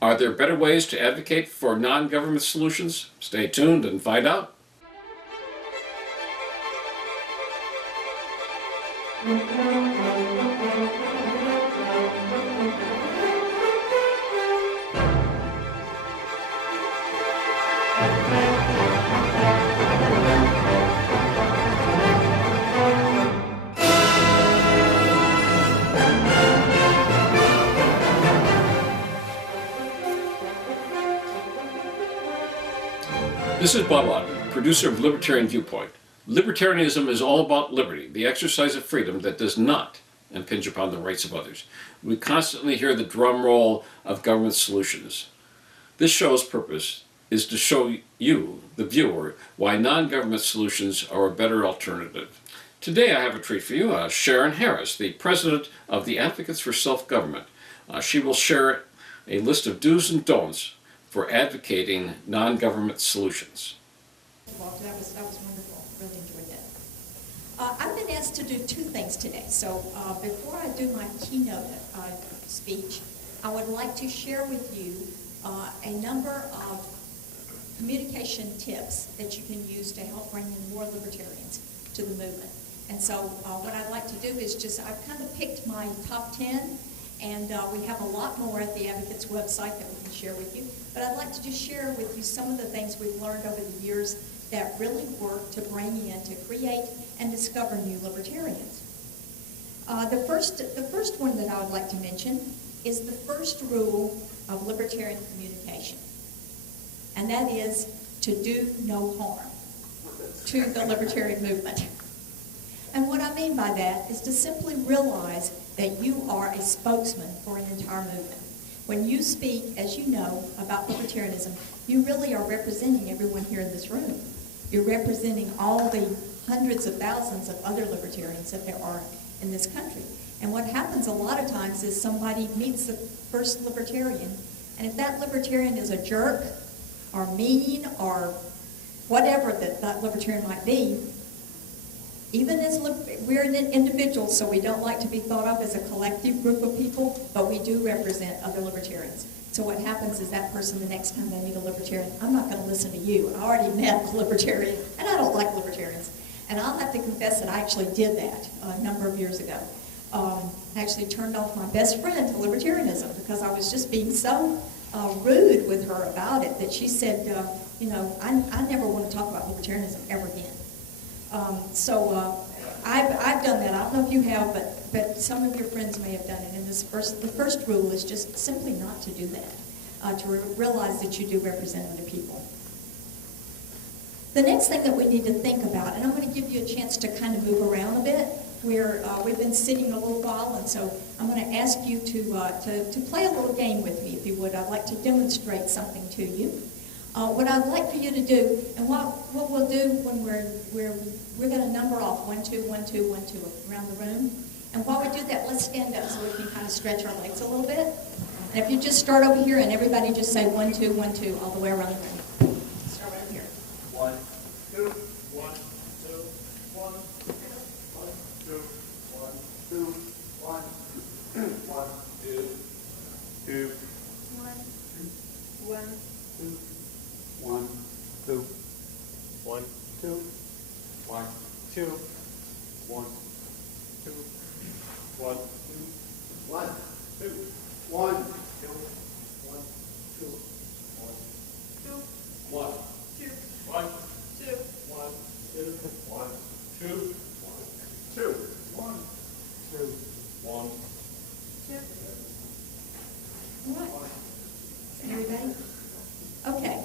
Are there better ways to advocate for non-government solutions? Stay tuned and find out. This is Bob Otten, producer of Libertarian Viewpoint. Libertarianism is all about liberty, the exercise of freedom that does not impinge upon the rights of others. We constantly hear the drum roll of government solutions. This show's purpose is to show you, the viewer, why non-government solutions are a better alternative. Today I have a treat for you, Sharon Harris, the president of the Advocates for Self-Government. She will share a list of do's and don'ts for advocating non-government solutions. Well, that was wonderful. Really enjoyed that. I've been asked to do two things today. So before I do my keynote speech, I would like to share with you a number of communication tips that you can use to help bring in more libertarians to the movement. And so what I'd like to do is I've kind of picked my top 10. And we have a lot more at the Advocates website that we can share with you. But I'd like to just share with you some of the things we've learned over the years that really work to bring in, to create and discover new libertarians. The first one that I would like to mention is the first rule of libertarian communication. And that is to do no harm to the libertarian movement. And what I mean by that is to simply realize that you are a spokesman for an entire movement. When you speak, as you know, about libertarianism, you really are representing everyone here in this room. You're representing all the hundreds of thousands of other libertarians that there are in this country. And what happens a lot of times is somebody meets the first libertarian, and if that libertarian is a jerk or mean or whatever that libertarian might be, even as we're individuals, so we don't like to be thought of as a collective group of people, but we do represent other libertarians. So what happens is that person, the next time they meet a libertarian, I'm not going to listen to you. I already met a libertarian, and I don't like libertarians. And I'll have to confess that I actually did that a number of years ago. I actually turned off my best friend to libertarianism because I was just being so rude with her about it that she said, I never want to talk about libertarianism ever again. I've done that. I don't know if you have, but some of your friends may have done it. And the first rule is just simply not to do that, to realize that you do represent other people. The next thing that we need to think about, and I'm going to give you a chance to kind of move around a bit. We've been sitting a little while, and so I'm going to ask you to play a little game with me, if you would. I'd like to demonstrate something to you. What I'd like for you to do, and what we'll do when we're going to number off 1, 2, 1, 2, 1, 2 around the room. And while we do that, let's stand up so we can kind of stretch our legs a little bit. And if you just start over here and everybody just say 1, 2, 1, 2 all the way around the room. Start over here. 1, 2, 1, 2, 1, 2, 1, 2, 1, 1, 2, 2, 1, 1, 2. 1, 2, 1, 2, 1, 2, 1, 2, 1, 2, 1, 2, 1, 2, 1, 2, 1, 2, 1, 2, 1, 2, 1, 2, 1, 2, 1, 2, 1, 2, 1, 2. What? Everybody? Okay.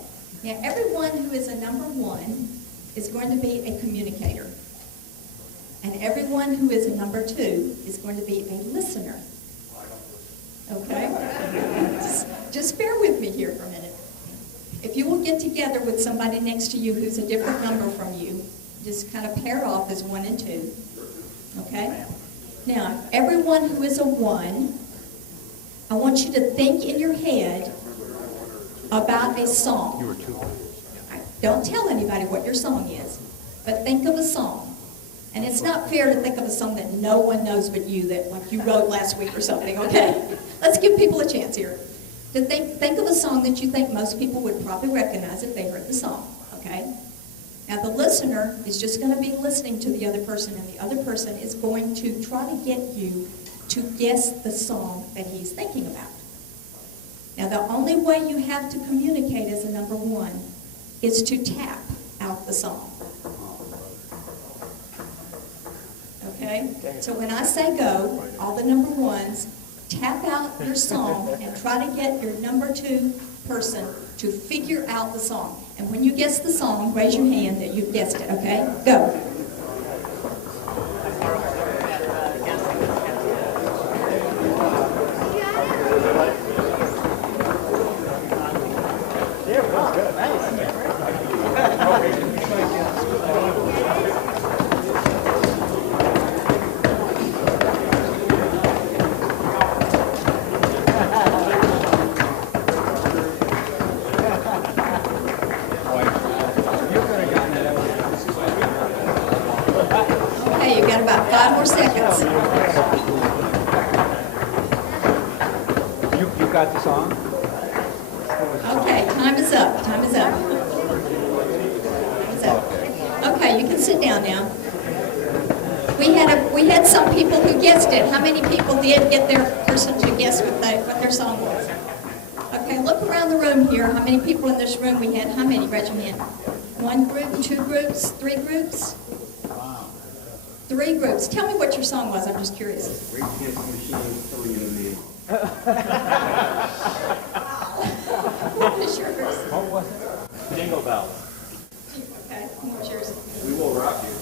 Now, everyone who is a number 1 is going to be a communicator. And everyone who is a number 2 is going to be a listener. Okay? Just bear with me here for a minute. If you will get together with somebody next to you who's a different number from you, just kind of pair off as 1 and 2. Okay? Now, everyone who is a 1, I want you to think in your head about a song. Don't tell anybody what your song is, but think of a song. And it's not fair to think of a song that no one knows but you, that like you wrote last week or something, okay? Let's give people a chance here. to think of a song that you think most people would probably recognize if they heard the song, okay? Now the listener is just going to be listening to the other person, and the other person is going to try to get you to guess the song that he's thinking about. Now the only way you have to communicate as a number one is to tap out the song. Okay? So when I say go, all the number ones, tap out your song and try to get your number two person to figure out the song. And when you guess the song, raise your hand that you've guessed it, okay? Go. Okay, you've got about 5 more seconds. You got the song? Okay, time is up. Time is up. Time is up. Okay, you can sit down now. We had some people who guessed it. How many people did get their person to guess what their song was? Okay, look around the room here. How many people in this room we had? How many? Raise your hand. 1 group, 2 groups, 3 groups? 3 groups. Tell me what your song was. I'm just curious. What was yours? What was it? Jingle bells. Okay, what was yours? We will rock you.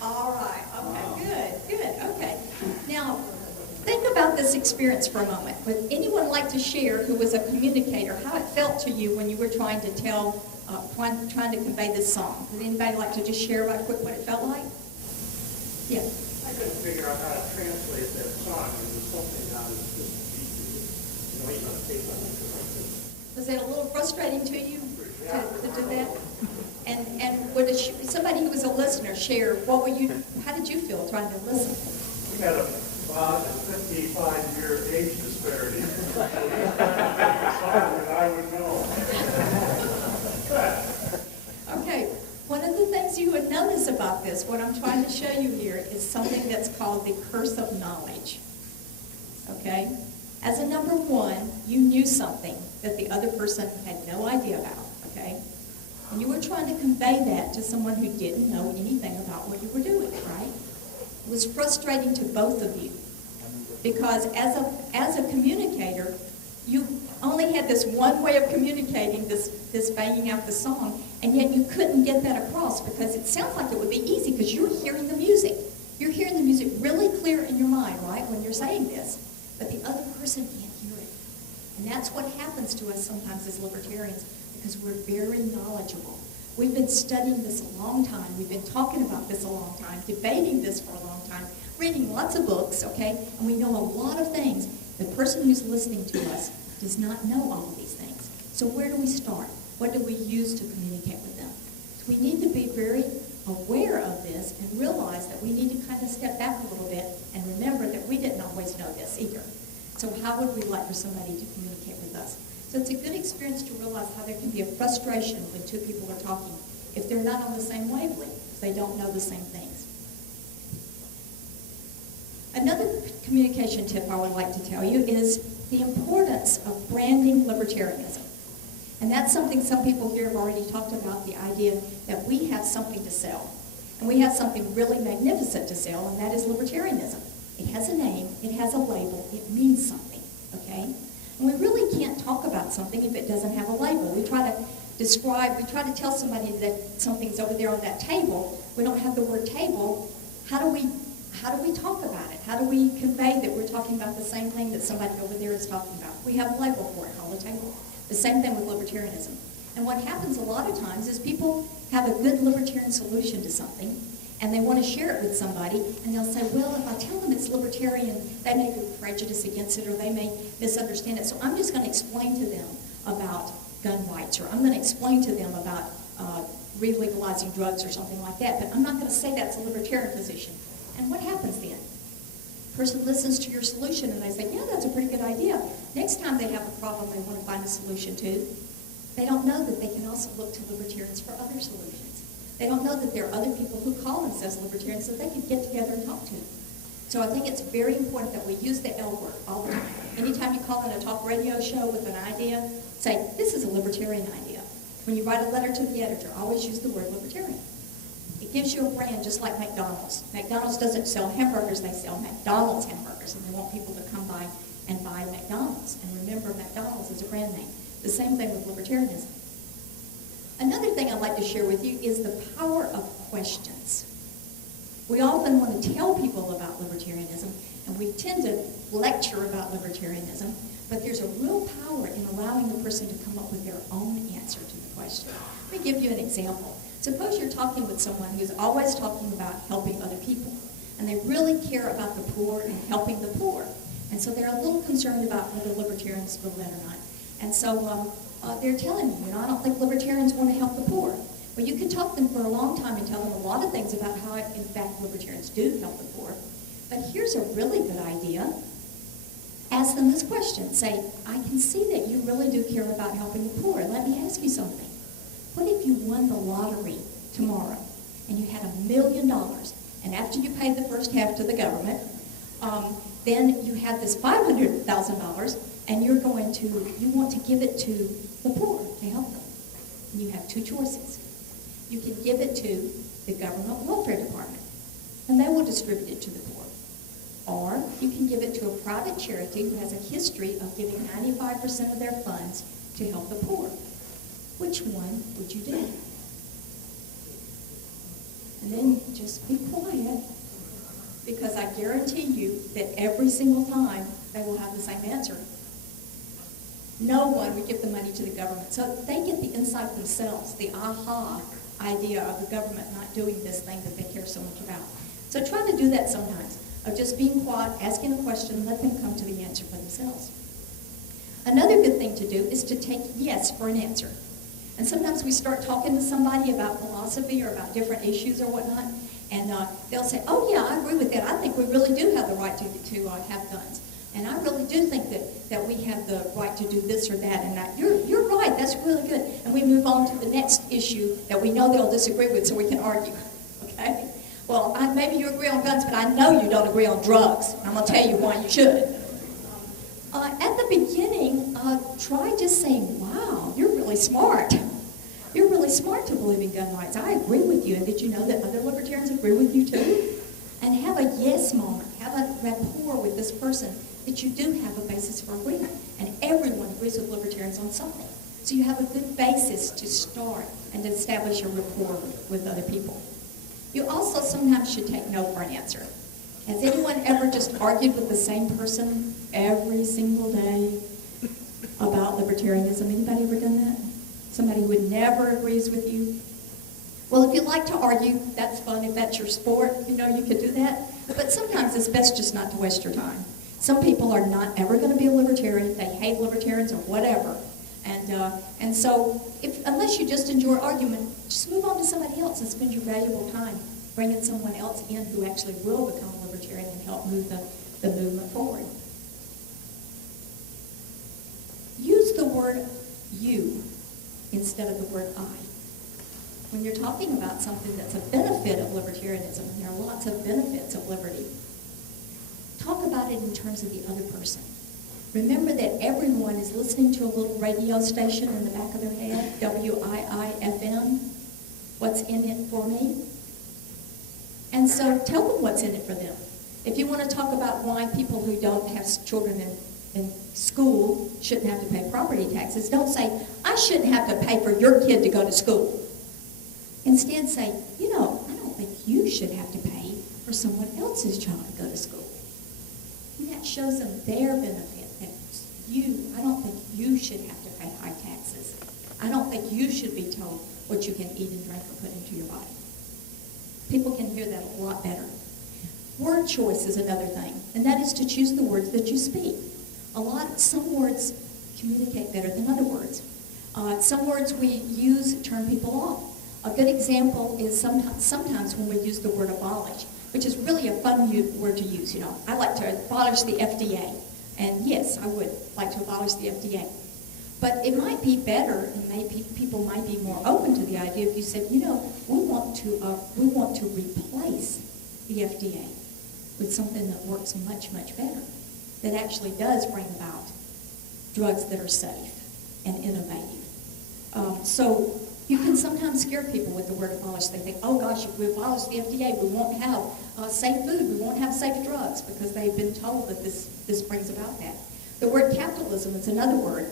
All right. Okay, good. Okay. Now, think about this experience for a moment. Would anyone like to share, who was a communicator, how it felt to you when you were trying to trying to convey this song? Would anybody like to just share right quick what it felt like? Yeah. I couldn't figure out how to translate that song into something that was just even on tape on it. Was it a little frustrating to you to do that? And would somebody who was a listener share, how did you feel trying to listen? We had about a 55-year age disparity. Song that I would know. Okay, one of the things you would notice about this, what I'm trying to show you here, is something that's called the curse of knowledge. Okay? As a number one, you knew something that the other person had no idea about. Okay? And you were trying to convey that to someone who didn't know anything about what you were doing, right? It was frustrating to both of you. Because as a communicator, you only had this one way of communicating, this banging out the song, and yet you couldn't get that across because it sounds like it would be easy because you're hearing the music. You're hearing the music really clear in your mind, right, when you're saying this, but the other person can't hear it. And that's what happens to us sometimes as libertarians because we're very knowledgeable. We've been studying this a long time. We've been talking about this a long time, debating this for a long time, reading lots of books, okay, and we know a lot of things. The person who's listening to us does not know all of these things. So where do we start? What do we use to communicate with them? So we need to be very aware of this and realize that we need to kind of step back a little bit and remember that we didn't always know this either. So how would we like for somebody to communicate with us? So it's a good experience to realize how there can be a frustration when 2 people are talking if they're not on the same wavelength, if they don't know the same things. Another communication tip I would like to tell you is the importance of branding libertarianism. And that's something some people here have already talked about, the idea that we have something to sell. And we have something really magnificent to sell, and that is libertarianism. It has a name, it has a label, it means something, okay? And we really can't talk about something if it doesn't have a label. We try to tell somebody that something's over there on that table. We don't have the word table. How do we talk about it? How do we convey that we're talking about the same thing that somebody over there is talking about? We have a label for it, called a table. The same thing with libertarianism. And what happens a lot of times is people have a good libertarian solution to something, and they want to share it with somebody, and they'll say, well, if I tell them it's libertarian, they may be prejudiced against it, or they may misunderstand it. So I'm just going to explain to them about gun rights, or I'm going to explain to them about re-legalizing drugs or something like that, but I'm not going to say that's a libertarian position. And what happens then? Person listens to your solution and they say, yeah, that's a pretty good idea. Next time they have a problem they want to find a solution to, they don't know that they can also look to libertarians for other solutions. They don't know that there are other people who call themselves libertarians that they could get together and talk to. So I think it's very important that we use the L word all the time. Anytime you call in a talk radio show with an idea, say, this is a libertarian idea. When you write a letter to the editor, always use the word libertarian. It gives you a brand just like McDonald's. McDonald's doesn't sell hamburgers, they sell McDonald's hamburgers, and they want people to come by and buy McDonald's. And remember, McDonald's is a brand name. The same thing with libertarianism. Another thing I'd like to share with you is the power of questions. We often want to tell people about libertarianism, and we tend to lecture about libertarianism, but there's a real power in allowing the person to come up with their own answer to the question. Let me give you an example. Suppose you're talking with someone who's always talking about helping other people, and they really care about the poor and helping the poor. And so they're a little concerned about whether libertarians feel that or not. And so they're telling me, I don't think libertarians want to help the poor. Well, you can talk to them for a long time and tell them a lot of things about how, in fact, libertarians do help the poor. But here's a really good idea. Ask them this question. Say, I can see that you really do care about helping the poor. Let me ask you something. What if you won the lottery tomorrow and you had $1 million, and after you paid the first half to the government, then you have this $500,000, and you want to give it to the poor to help them. And you have two choices. You can give it to the government welfare department, and they will distribute it to the poor. Or you can give it to a private charity who has a history of giving 95% of their funds to help the poor. Which one would you do? And then just be quiet, because I guarantee you that every single time they will have the same answer. No one would give the money to the government. So they get the insight themselves, the aha idea of the government not doing this thing that they care so much about. So try to do that sometimes, of just being quiet, asking a question, let them come to the answer for themselves. Another good thing to do is to take yes for an answer. And sometimes we start talking to somebody about philosophy or about different issues or whatnot, and they'll say, oh yeah, I agree with that. I think we really do have the right to have guns. And I really do think that we have the right to do this or that. And you're right, that's really good. And we move on to the next issue that we know they'll disagree with so we can argue. Okay? Well, maybe you agree on guns, but I know you don't agree on drugs. And I'm going to tell you why you should. At the beginning, try just saying, wow, you're really smart. You're really smart to believe in gun rights. I agree with you. And did you know that other libertarians agree with you too? And have a yes moment. Have a rapport with this person that you do have a basis for agreement. And everyone agrees with libertarians on something. So you have a good basis to start and to establish a rapport with other people. You also sometimes should take no for an answer. Has anyone ever just argued with the same person every single day about libertarianism? Anybody ever done that? Somebody who never agrees with you? Well, if you like to argue, that's fun. If that's your sport, you could do that. But sometimes it's best just not to waste your time. Some people are not ever going to be a libertarian. They hate libertarians or whatever. And so unless you just enjoy argument, just move on to somebody else and spend your valuable time bringing someone else in who actually will become a libertarian and help move the movement forward. Use the word you instead of the word I. When you're talking about something that's a benefit of libertarianism, and there are lots of benefits of liberty, talk about it in terms of the other person. Remember that everyone is listening to a little radio station in the back of their head, WIIFM. What's in it for me? And so tell them what's in it for them. If you want to talk about why people who don't have children in school shouldn't have to pay property taxes, don't say, I shouldn't have to pay for your kid to go to school. Instead say, I don't think you should have to pay for someone else's child to go to school. And that shows them their benefit. That I don't think you should have to pay high taxes. I don't think you should be told what you can eat and drink or put into your body. People can hear that a lot better. Word choice is another thing, and that is to choose the words that you speak. Some words communicate better than other words. Some words we use turn people off. A good example is sometimes when we use the word abolish. which is really a fun word to use. You know, I like to abolish the FDA, and yes, I would like to abolish the FDA. But it might be better, and people might be more open to the idea if you said, you know, we want to replace the FDA with something that works much, much better, that actually does bring about drugs that are safe and innovative. So you can sometimes scare people with the word abolish. They think, oh gosh, if we abolish the FDA, we won't have safe food, we won't have safe drugs, because they've been told that this brings about that. The word capitalism is another word.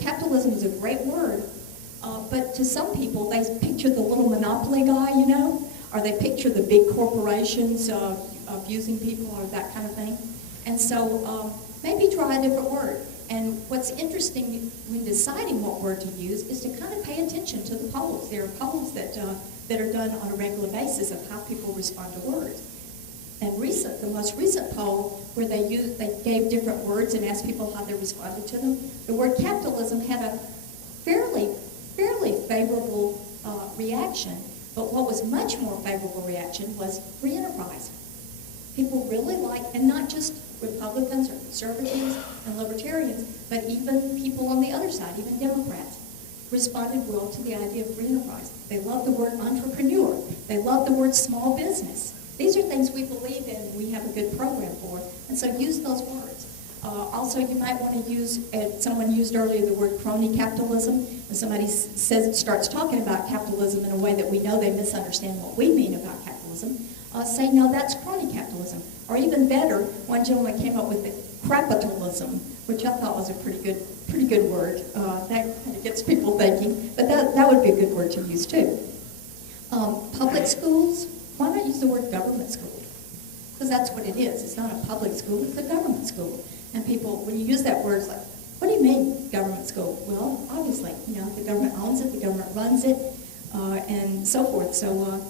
Capitalism is a great word, but to some people, they picture the little monopoly guy, you know, or they picture the big corporations abusing people or that kind of thing. And so maybe try a different word. And what's interesting when deciding what word to use is to kind of pay attention to the polls. There are polls that are done on a regular basis of how people respond to words. And the most recent poll where they gave different words and asked people how they responded to them, the word capitalism had a fairly favorable reaction. But what was much more favorable reaction was free enterprise. People really like, and not just Republicans or conservatives and libertarians, but even people on the other side, even Democrats, responded well to the idea of free enterprise. They love the word entrepreneur. They love the word small business. These are things we believe in and we have a good program for, and so use those words. Also, you might want to use, someone used earlier the word crony capitalism, and somebody starts talking about capitalism in a way that we know they misunderstand what we mean about capitalism. Say, no, that's crony capitalism. Or even better, one gentleman came up with the crapitalism, which I thought was a pretty good word. That kind of gets people thinking, but that would be a good word to use too. Public schools, why not use the word government school? Because that's what it is. It's not a public school, it's a government school. And people, when you use that word, it's like, what do you mean government school? Well, obviously, you know, the government owns it, the government runs it, and so forth. So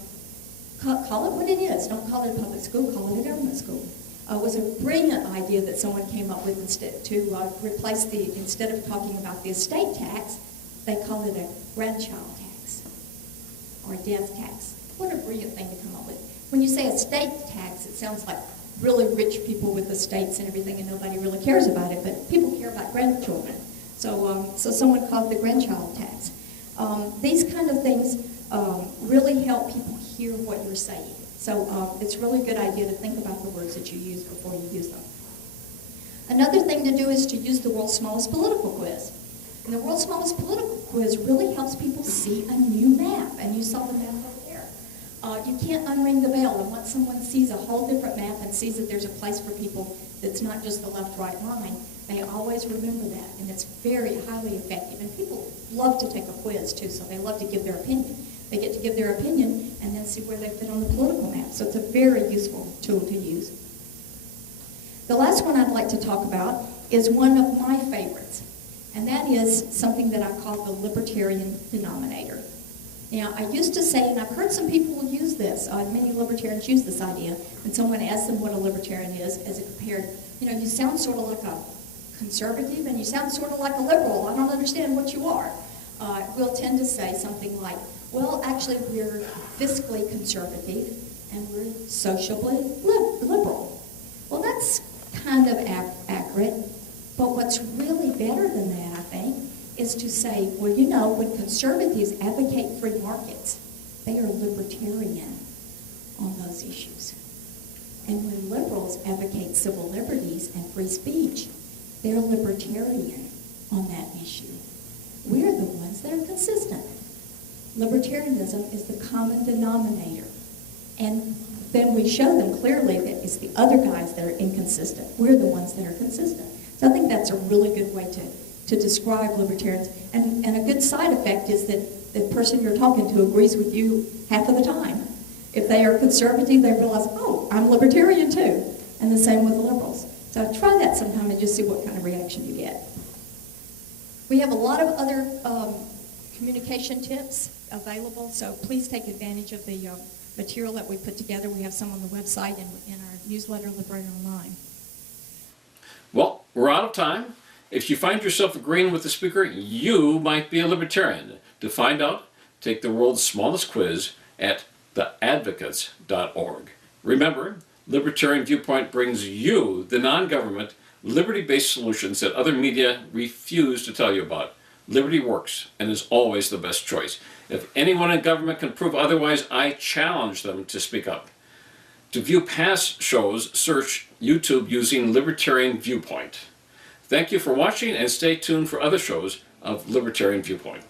call it what it is. Don't call it a public school, call it a government school. It was a brilliant idea that someone came up with instead of talking about the estate tax, they called it a grandchild tax or a death tax. What a brilliant thing to come up with. When you say estate tax, it sounds like really rich people with estates and everything, and nobody really cares about it, but people care about grandchildren. So someone called it the grandchild tax. These kind of things really help people hear what you're saying. So it's really a good idea to think about the words that you use before you use them. Another thing to do is to use the world's smallest political quiz. And the world's smallest political quiz really helps people see a new map, and you saw the map over there. You can't unring the bell, and once someone sees a whole different map and sees that there's a place for people that's not just the left-right line, they always remember that, and it's very highly effective. And people love to take a quiz, too, so they love to give their opinion. They get to give their opinion and then see where they fit on the political map. So it's a very useful tool to use. The last one I'd like to talk about is one of my favorites, and that is something that I call the Libertarian denominator. Now, I used to say, and I've heard some people use this, many libertarians use this idea, when someone asks them what a libertarian is, as it compared, you know, you sound sort of like a conservative and you sound sort of like a liberal. I don't understand what you are. We'll tend to say something like, well, actually, we're fiscally conservative and we're socially liberal. Well, that's kind of accurate, but what's really better than that, I think, is to say, well, you know, when conservatives advocate free markets, they are libertarian on those issues. And when liberals advocate civil liberties and free speech, they're libertarian on that issue. We're the ones that are consistent. Libertarianism is the common denominator. And then we show them clearly that it's the other guys that are inconsistent. We're the ones that are consistent. So I think that's a really good way to describe libertarians. And a good side effect is that the person you're talking to agrees with you half of the time. If they are conservative, they realize, oh, I'm libertarian too. And the same with liberals. So try that sometime and just see what kind of reaction you get. We have a lot of other communication tips available, so please take advantage of the material that we put together. We have some on the website and in our newsletter, Libertarian Online. Well, we're out of time. If you find yourself agreeing with the speaker, you might be a libertarian. To find out, take the world's smallest quiz at theadvocates.org. Remember, Libertarian Viewpoint brings you the non-government, liberty-based solutions that other media refuse to tell you about. Liberty works and is always the best choice. If anyone in government can prove otherwise, I challenge them to speak up. To view past shows, search YouTube using Libertarian Viewpoint. Thank you for watching and stay tuned for other shows of Libertarian Viewpoint.